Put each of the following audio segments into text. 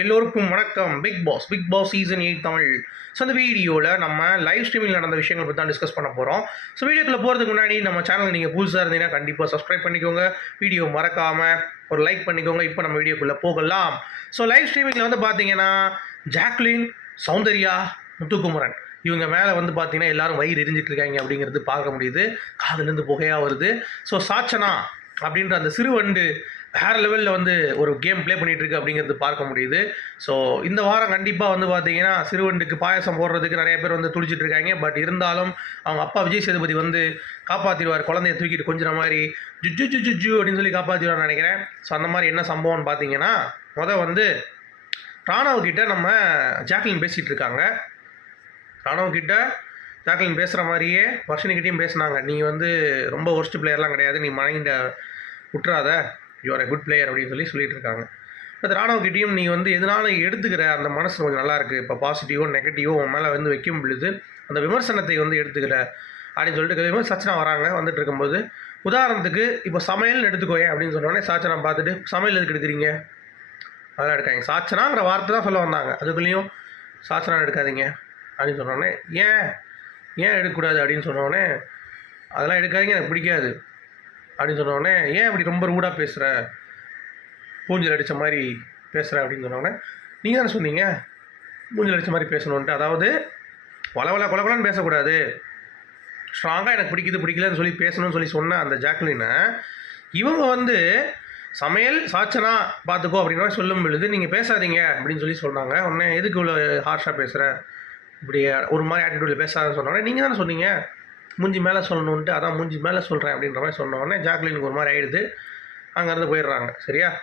எல்லோருக்கும் வணக்கம். Big boss big boss season eight Tamil. So அந்த வீடியோவில் நம்ம லைவ் ஸ்ட்ரீமிங் நடந்த விஷயங்கள் பற்றி தான் டிஸ்கஸ் பண்ண போகிறோம் ஸோ வீடியோக்குள்ள போகிறதுக்கு முன்னாடி நம்ம சேனல் நீங்கள் புதுசாக இருந்தீங்கன்னா கண்டிப்பாக சப்ஸ்கிரைப் பண்ணிக்கோங்க. வீடியோ மறக்காமல் ஒரு லைக் பண்ணிக்கோங்க. இப்போ நம்ம வீடியோக்குள்ளே போகலாம். ஸோ லைவ் ஸ்ட்ரீமிங்கில் வந்து பார்த்தீங்கன்னா ஜாக்லின் சௌந்தர்யா முத்துக்குமரன். இவங்க மேலே வந்து பார்த்தீங்கன்னா எல்லாரும் வயிறு எரிஞ்சிட்டு இருக்காங்க அப்படிங்கிறது பார்க்க முடியுது. காதுலேருந்து புகையாக வருது. ஸோ சாச்சனா அப்படின்ற அந்த சிறுவண்டு வேறு லெவலில் வந்து ஒரு கேம் ப்ளே பண்ணிகிட்டு இருக்கு அப்படிங்கிறது பார்க்க முடியுது. ஸோ இந்த வாரம் கண்டிப்பாக வந்து பார்த்தீங்கன்னா சிறுவண்டுக்கு பாயசம் போடுறதுக்கு நிறைய பேர் வந்து துடிச்சிட்டு இருக்காங்க. பட் இருந்தாலும் அவங்க அப்பா விஜய் சேதுபதி வந்து காப்பாற்றிடுவார் குழந்தைய தூக்கிட்டு கொஞ்சம் மாதிரி ஜுஜு ஜு ஜுஜு அப்படின்னு சொல்லி காப்பாற்றிடுவார்னு நினைக்கிறேன். ஸோ அந்த மாதிரி என்ன சம்பவம்னு பார்த்தீங்கன்னா மொதல் வந்து ராணுவக்கிட்ட நம்ம ஜாக்லின் பேசிகிட்டு இருக்காங்க. ராணுவக்கிட்ட ஜாக்லின் பேசுகிற மாதிரியே வர்ஷினிக்கிட்டையும் பேசினாங்க. நீ வந்து ரொம்ப ஒர்ஸ்ட் பிளேயர்லாம் கிடையாது. நீ மைண்டை விட்டுறாத யூஆர் எ குட் பிளேயர் அப்படின்னு சொல்லி சொல்லிட்டு இருக்காங்க பட் ராணவகிட்டையும் நீ வந்து எதனால எடுத்துக்கிற அந்த மனசு கொஞ்சம் நல்லாயிருக்கு இப்போ பாசிட்டிவோ நெகட்டிவோ உன் மேலே வந்து வைக்கும் பொழுது அந்த விமர்சனத்தை வந்து எடுத்துக்கிற அப்படின்னு சொல்லிட்டு கேட்கும்போது சச்சனா வராங்க வந்துட்டு இருக்கும்போது. உதாரணத்துக்கு இப்போ சமையல்னு எடுத்துக்கோயே அப்படின்னு சொன்னோடனே சாச்சனா பார்த்துட்டு சமையல் எதுக்கு எடுக்கிறீங்க? அதெல்லாம் எடுக்காங்க சாச்சனாங்கிற வார்த்தை தான் சொல்ல வந்தாங்க. அதுக்குள்ளேயும் சாச்சனா எடுக்காதீங்க அப்படின்னு சொன்னோடனே ஏன்? ஏன் எடுக்கக்கூடாது? அப்படின்னு சொன்னோடனே அதெல்லாம் எடுக்காதீங்க எனக்கு பிடிக்காது. அப்படின்னு சொன்னோடனே ஏன் இப்படி ரொம்ப ரூடாக பேசுகிற மூஞ்சில் அடித்த மாதிரி பேசுகிற அப்படின்னு சொன்னோடனே நீங்கள் தானே சொன்னீங்க? மூஞ்சில் அடித்த மாதிரி பேசணுன்ட்டு அதாவது வளவல கொலகொலன்னு பேசக்கூடாது. ஸ்ட்ராங்காக எனக்கு பிடிக்குது பிடிக்கலன்னு சொல்லி பேசணும்னு சொல்லி சொன்ன அந்த ஜாக்லினை இவங்க வந்து சமையல் சாச்சனா பார்த்துக்கோ அப்படின்னா சொல்லும் பொழுது நீங்கள் பேசாதீங்க அப்படின்னு சொல்லி சொன்னாங்க. உடனே எதுக்கு இவ்வளோ ஹார்ஷாக பேசுகிற இப்படி ஒரு மாதிரி ஆட்டிடியூடில் பேசாதன்னு சொன்னோடனே நீங்கள் தானே சொன்னீங்க? மூஞ்சி மேலே சொல்லணுன்ட்டு அதான் மூஞ்சி மேலே சொல்கிறேன் அப்படின்ற மாதிரி சொன்னோடனே ஜாக்லினுக்கு ஒரு மாதிரி ஆகிடுது அங்கேருந்து போயிடுறாங்க சரியா?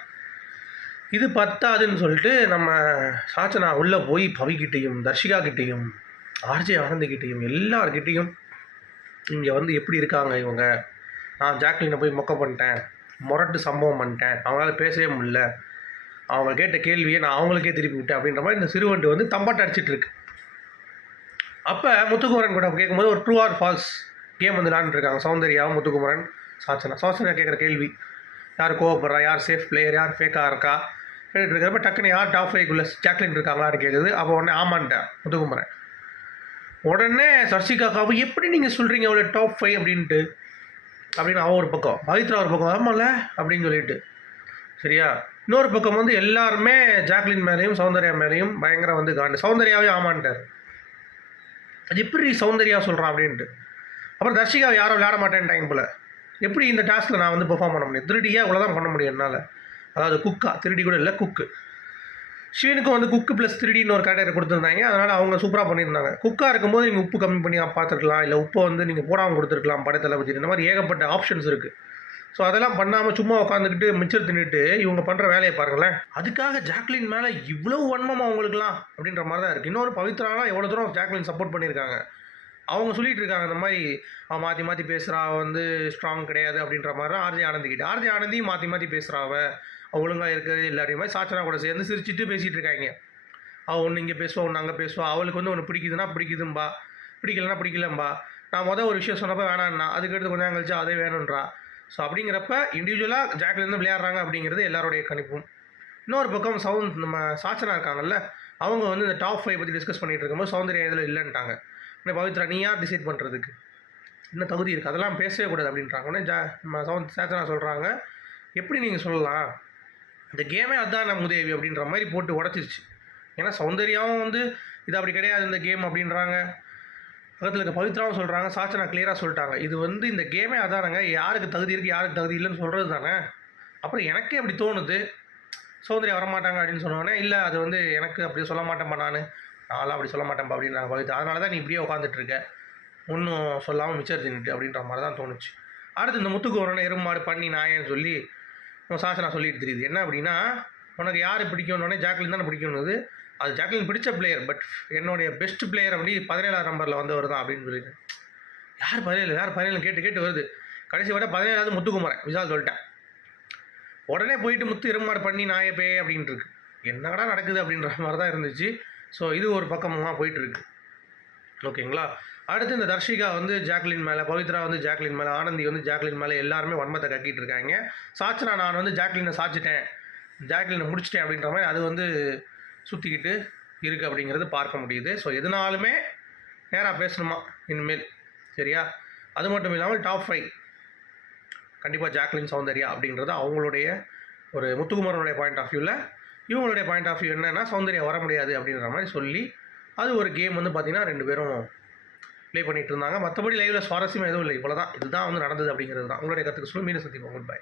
இது பத்தாதுன்னு சொல்லிட்டு நம்ம சாச்சனா உள்ளே போய் பவிக்கிட்டேயும் தர்ஷிகா கிட்டேயும் ஆர்ஜே ஆனந்திக்கிட்டேயும் எல்லார்கிட்டேயும் இங்கே வந்து எப்படி இருக்காங்க இவங்க? நான் ஜாக்லினை போய் மொக்க பண்ணிட்டேன் முரட்டு சம்பவம் பண்ணிட்டேன் அவங்களால பேசவே முடியல. அவங்க கேட்ட கேள்வியை நான் அவங்களுக்கே திருப்பி விட்டேன் அப்படின்ற மாதிரி இந்த சிறுவண்டு வந்து தம்பாட்ட அடிச்சிட்டு இருக்கு. அப்போ முத்துக்குமரன் கூட கேட்கும்போது ஒரு ட்ரூ ஆர் ஃபால்ஸ் கேம் வந்து விளாண்டுருக்காங்க சௌந்தர்யாவும் முத்துக்குமரன் சாச்சனா. சாச்சனா கேட்குற கேள்வி. யார் கோவப்படுறா? யார் சேஃப் பிளேயர் யார் ஃபேக்காக இருக்கா? கேட்டுட்டு இருக்கிறப்ப டக்குன்னு யார் டாப் ஃபைவ்க்குள்ளே ஜாக்லின் இருக்காங்களான்னு கேட்குது அப்போ உடனே ஆமான்ட்டேன் முத்துக்குமரன். உடனே சர்சிகாக்காவை எப்படி நீங்கள் சொல்கிறீங்க அவ்வளோ டாப் ஃபைவ் அப்படின்ட்டு. அப்படின்னு அவன் ஒரு பக்கம் பவித்ரா ஒரு பக்கம் ஆமாம்ல அப்படின்னு சொல்லிட்டு. சரியா? இன்னொரு பக்கம் வந்து எல்லாருமே ஜாக்லின் மேலேயும் சௌந்தர்யா மேலேயும் பயங்கர வந்து காண்டு. சௌந்தர்யாவே ஆமான்ட்டார். அது எப்படி சௌந்தர்யா சொல்கிறான் அப்படின்ட்டு. அப்புறம் தர்ஷிகா யாரும் விளையாட மாட்டேன்ட்டாங்க போல். எப்படி இந்த டாஸ்கில் நான் வந்து பெர்ஃபார்ம் பண்ண முடியும்? திருடியாக இவ்வளோ தான் பண்ண முடியும் என்னால்? அதாவது குக்கா திருடி கூட இல்லை குக்கு ஷிவனுக்கும் வந்து குக்கு ப்ளஸ் திருடின்னு ஒரு கேட்டகரி கொடுத்துருந்தாங்க. அதனால் அவங்க சூப்பராக பண்ணியிருந்தாங்க. குக்காக இருக்கும்போது நீங்கள் உப்பு கம்மி பண்ணி பார்த்துருக்கலாம் இல்லை உப்பை வந்து நீங்கள் போடாமல் கொடுத்துருக்கலாம். படத்தில் பற்றி இந்த மாதிரி ஏகப்பட்ட ஆப்ஷன்ஸ் இருக்குது ஸோ அதெல்லாம் பண்ணாமல் சும்மா உட்காந்துக்கிட்டு மிச்சர் தின்னுட்டு இவங்க பண்ணுற வேலையை பாருங்களேன். அதுக்காக ஜாக்லின் மேலே இவ்வளோ வன்மம் அவங்களுக்குலாம் அப்படின்ற மாதிரி தான் இருக்குது இன்னொரு பவித்ராலாம் எவ்வளோ தூரம் ஜாக்லின் சப்போர்ட் பண்ணியிருக்காங்க? அவங்க சொல்லிட்டு இருக்காங்க இந்த மாதிரி அவன் மாற்றி மாற்றி பேசுகிறா வந்து ஸ்ட்ராங் கிடையாது அப்படின்ற மாதிரி தான் ஆர்ஜி ஆனந்திக்கிட்ட ஆர்ஜி ஆனந்தியும் மாற்றி மாற்றி பேசுகிறா அவள் ஒழுங்காக இருக்கிறது இல்லை அப்படின்ற மாதிரி சாச்சனா கூட சேர்ந்து சிரிச்சிட்டு பேசிகிட்டு இருக்காங்க. அவள் ஒன்று இங்கே பேசுவா ஒன்று அங்கே பேசுவா. அவளுக்கு வந்து ஒன்று பிடிக்குதுன்னா பிடிக்குதும்பா. பிடிக்கலன்னா பிடிக்கலம்பா. நான் மொதல் ஒரு விஷயம் சொன்னப்போ வேணான்னா அதுக்கடுத்து கொஞ்சம் நேரம் கழிச்சு அதே வேணுன்றா ஸோ அப்படிங்கிறப்ப இண்டிவிஜுவலாக ஜாக்லேருந்து விளையாடுறாங்க அப்படிங்கிறது எல்லாருடைய கணிப்பும். இன்னொரு பக்கம் சவுந்த் நம்ம சாச்சனா இருக்காங்கல்ல அவங்க வந்து இந்த டாப் ஃபைவ் பற்றி டிஸ்கஸ் பண்ணிகிட்டு இருக்கும்போது சௌந்தர்யா இதில் இல்லைன்ட்டாங்க இன்னும் பவித்ரா நீ யார் டிசைட் பண்ணுறதுக்கு என்ன தகுதி இருக்குது அதெல்லாம் பேசவே கூடாது அப்படின்றாங்க. உடனே ஜா நம்ம சவுந்த் சாச்சனா சொல்கிறாங்க எப்படி நீங்கள் சொல்லலாம்? இந்த கேமே அதான் நம்ம உதவி அப்படின்ற மாதிரி போட்டு உடச்சிருச்சு. ஏன்னா சௌந்தர்யாவும் வந்து இது அப்படி கிடையாது இந்த கேம் அப்படின்றாங்க. பக்கத்தில் இருக்க பவித்ராவும் சொல்கிறாங்க சாச்சனா கிளியராக சொல்லிட்டாங்க. இது வந்து இந்த கேமே அதானங்க யாருக்கு தகுதி இருக்குது யாருக்கு தகுதி இல்லைன்னு சொல்கிறது தானே? அப்புறம் எனக்கே அப்படி தோணுது. சௌந்தர்யா வரமாட்டாங்க அப்படின்னு சொன்னோடனே இல்லை அது வந்து எனக்கு அப்படி சொல்ல மாட்டேன்ப்பா நான். நான்லாம் அப்படி சொல்ல மாட்டேன்ப்பா அப்படின்றாங்க பவித்ரா. அதனால தான் நீ இப்படியே உட்காந்துட்டு இருக்க. ஒன்றும் சொல்லாமல் மிச்சர் தின்னுட்டு அப்படின்ற மாதிரி தான் தோணுச்சு. அடுத்து இந்த முத்துக்கு ஒரு எருமாடு பண்ணி நாயன்னு சொல்லி உன் சாசனா சொல்லிட்டு தெரியுது. என்ன அப்படின்னா உனக்கு யார் பிடிக்கணுன்னே ஜாக்லின் தானே பிடிக்கணுது அது ஜாக்லின் பிடிச்ச பிளேயர் பட் என்னுடைய பெஸ்ட் பிளேயர் அப்படி பதினேழாம் நம்பரில் வந்தவர் தான் அப்படின்னு சொல்லிட்டு. யார் பதினேழு? யார் பதினேழு கேட்டு கேட்டு வருது. கடைசி விட பதினேழாவது முத்துக்குமாரன் விசால் சொல்லிட்டேன். உடனே போயிட்டு முத்து இருமாறு பண்ணி நாய பே அப்படின்ட்டு இருக்கு. என்னடா நடக்குது அப்படின்ற மாதிரி தான் இருந்துச்சு. ஸோ இது ஒரு பக்கமாக போயிட்டு இருக்கு ஓகேங்களா? அடுத்து இந்த தர்ஷிகா வந்து ஜாக்லின் மேலே பவித்ரா வந்து ஜாக்லின் மேலே ஆனந்தி வந்து ஜாக்லின் மேலே எல்லாருமே வன்மத்தை கக்கிட்டு இருக்காங்க. சாச்சனா நான் வந்து ஜாக்லினை சாச்சிட்டேன். ஜாக்லினை முடிச்சிட்டேன் அப்படின்ற மாதிரி அது வந்து சுற்றிக்கிட்டு இருக்குது அப்படிங்கிறது பார்க்க முடியுது. ஸோ எதுனாலுமே நேராக பேசணுமா? இனிமேல். சரியா? அது மட்டும் இல்லாமல் டாப் ஃபைவ் கண்டிப்பாக ஜாக்லின் சௌந்தர்யா அப்படின்றது அவங்களுடைய ஒரு முத்துக்குமாரனுடைய பாயிண்ட் ஆஃப் வியூவில் இவங்களுடைய பாயிண்ட் ஆஃப் வியூ என்னென்னா சௌந்தர்யா வர முடியாது அப்படின்ற மாதிரி சொல்லி அது ஒரு கேம் வந்து பார்த்திங்கன்னா ரெண்டு பேரும் ப்ளே பண்ணிகிட்டு இருந்தாங்க. மற்றபடி லைவில் சுவாரஸ்யம் எதுவும் இல்லை. இவ்வளோ தான் இதுதான் வந்து நடந்தது அப்படிங்கிறது தான். உங்களுடைய கற்றுக்க சொல்லி மீண்டும் சந்திப்போம். Good bye